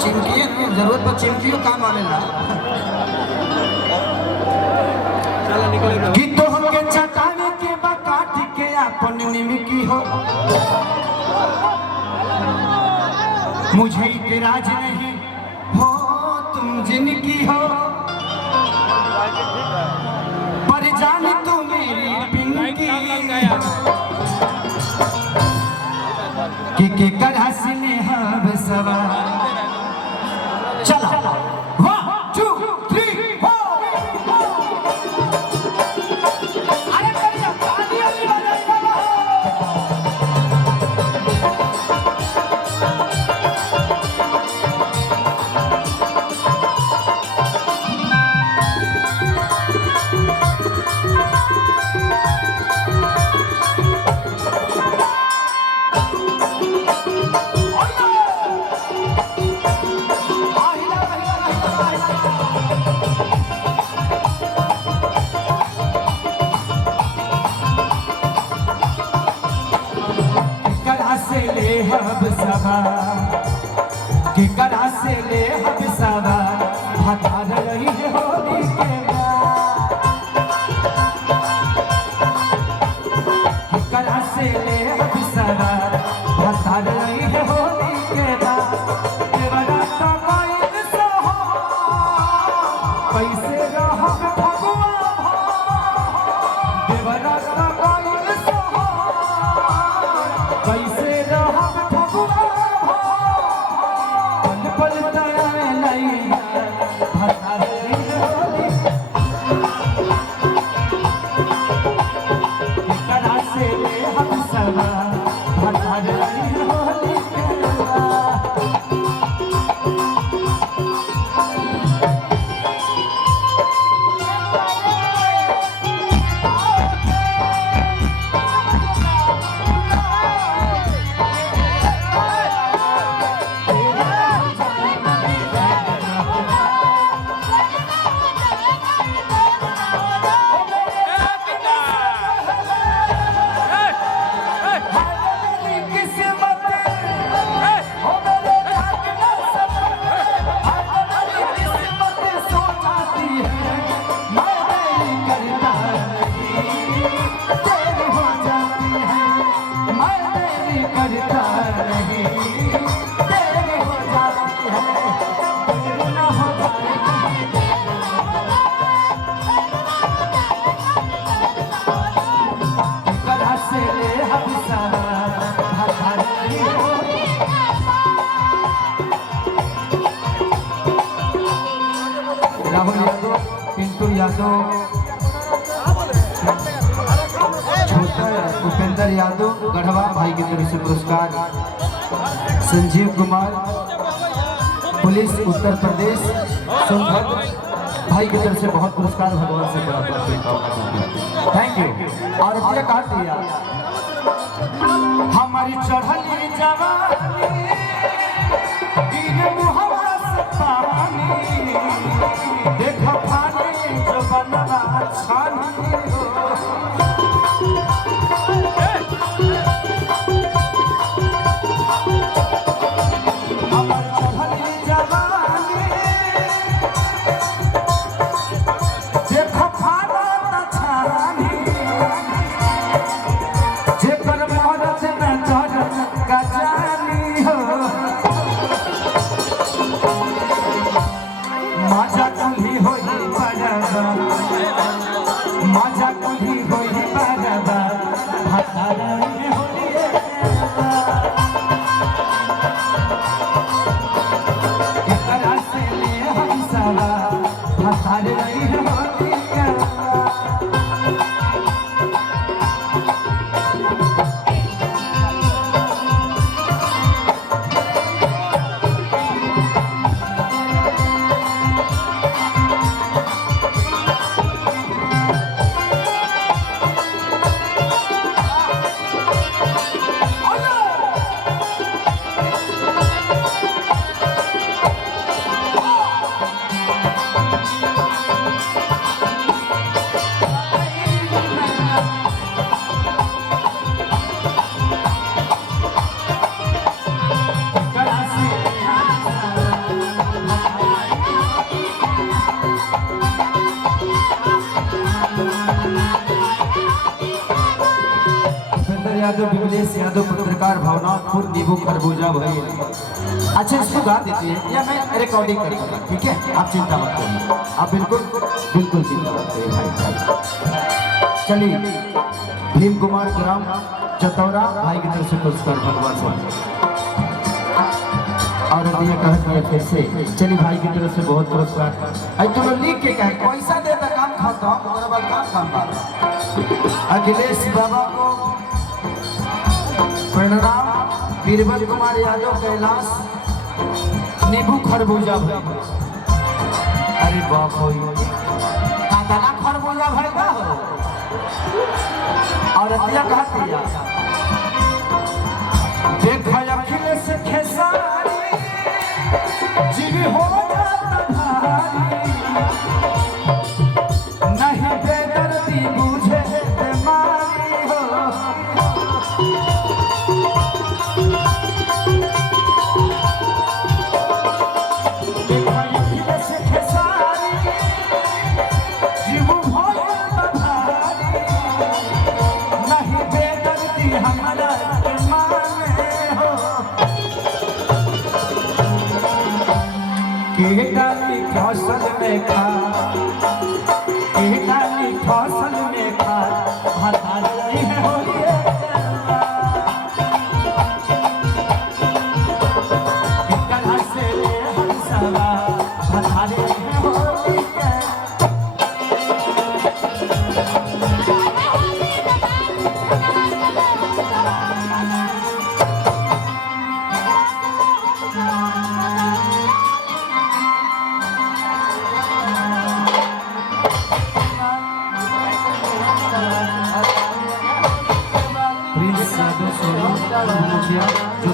चिमकी जरूरत पर चिमकियों काम आवेला। गीतों के चटाने के बाकाट के अपन निमकी हो, मुझे इतराज नहीं हो तुम जिनकी हो, पर जान तू मेरी पिंकी कि कर हंसने हम सवार। चला 1 2 3 अरे करिया ताली वाली बजाई बाबा। हब सवार कि करा से ले हब सवार हटार रही है होली के बाद, कि करा से ले हब सवार हटार रही है होली के बाद। देवरा तो कोई सो कैसे रहब भगवान, देवरा तो कोई सो कैसे राहुल यादव, पिंटू यादव, उपेंद्र यादव गढ़वा भाई की तरफ से पुरस्कार, संजीव कुमार पुलिस उत्तर प्रदेश सोनभद्र भाई की तरफ से बहुत पुरस्कार भगवान से प्राप्त। Thank you. और ये काट दिया हमारी चढ़ली जवानी देखो खाने जो बनवा छानी हो, हमारी चढ़ली जवानी देखो खाना न छानी, जेकर मरद न जरत का जानी यादव, विमलेश यादव, पत्रकार भावनापुर, नींबू खरबूजा भाई। अच्छा इसको गा देते हैं या मैं रिकॉर्डिंग करूँगा, ठीक है? आप चिंता मत करिए, आप बिल्कुल बिल्कुल चिंता मत करिए भाई। चलिए भीम कुमार ग्राम चतौरा भाई की तरफ से पुरस्कार भगवान से और दिया कहते हैं फिर से। चलिए भाई की तरफ से बहुत पुरस्कार। आई तो लिख के कहे पैसा दे तो काम खाता हूँ, मेरे बाद काम बात। अखिलेश बाबा को प्रणाम। बीरबल कुमार यादव, कैलाश, नींबू खरबूजा भाई। अरे बाप हो कातना खरबूजा भाई का हो। और अतिया कहती है देखा अखिलेश खेसारी जीवी हो जाता भारी, नहीं बेदर्दी बुझे बीमारी हो। देखा अखिलेश खेसारी जीवी हो जाता भारी, नहीं बेदर्दी हमारा डाली फसल में खा, डाली फसल में खा, भतारी है होलिए कला से ले हंसवा, भतारी है होलिए। प्लीज साधु सोलो मुखिया जो